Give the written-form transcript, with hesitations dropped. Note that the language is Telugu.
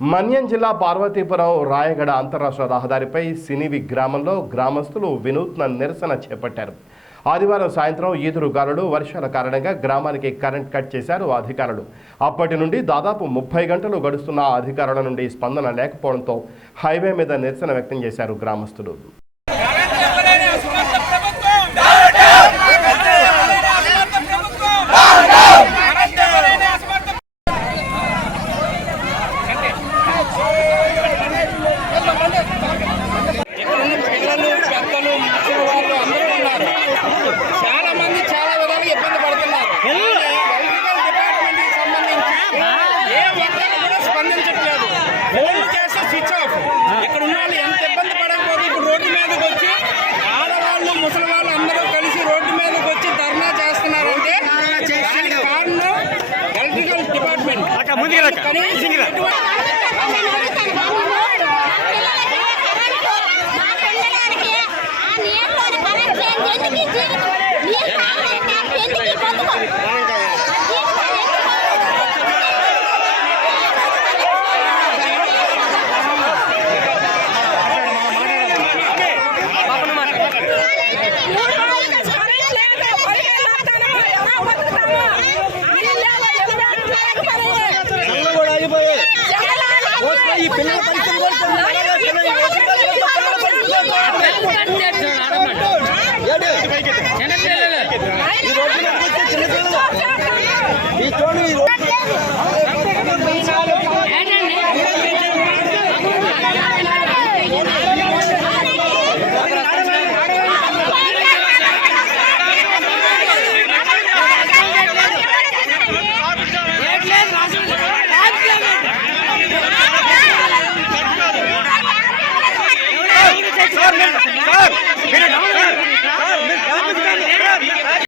మన్యం జిల్లా పార్వతీపురం రాయగడ అంతర్రాష్ట్ర రహదారిపై సినివి గ్రామంలో గ్రామస్తులు వినూత్న నిరసన చేపట్టారు. ఆదివారం సాయంత్రం ఈదురుగాలులు వర్షాల కారణంగా గ్రామానికి కరెంట్ కట్ చేశారు అధికారులు. అప్పటి నుండి దాదాపు 30 గంటలు గడుస్తున్న అధికారుల నుండి స్పందన లేకపోవడంతో హైవే మీద నిరసన వ్యక్తం చేశారు గ్రామస్తులు. చాలా మంది చాలా విధాలుగా ఇబ్బంది పడుతున్నారు. ఏ ఒక్కరు కూడా స్పందించట్లేదు. ఫోన్లు చేస్తే స్విచ్ ఆఫ్. ఇక్కడ ఉన్న వాళ్ళు ఎంత ఇబ్బంది పడకపోతే ఇప్పుడు రోడ్డు మీదకి వచ్చి ఆడవాళ్ళు ముసలి వాళ్ళు అందరూ కలిసి రోడ్డు మీదకి వచ్చి ధర్నా చేస్తున్నారంటే దానికి కారణం ఎలక్ట్రికల్ డిపార్ట్మెంట్. ఈ పిల్లల పరిస్థితి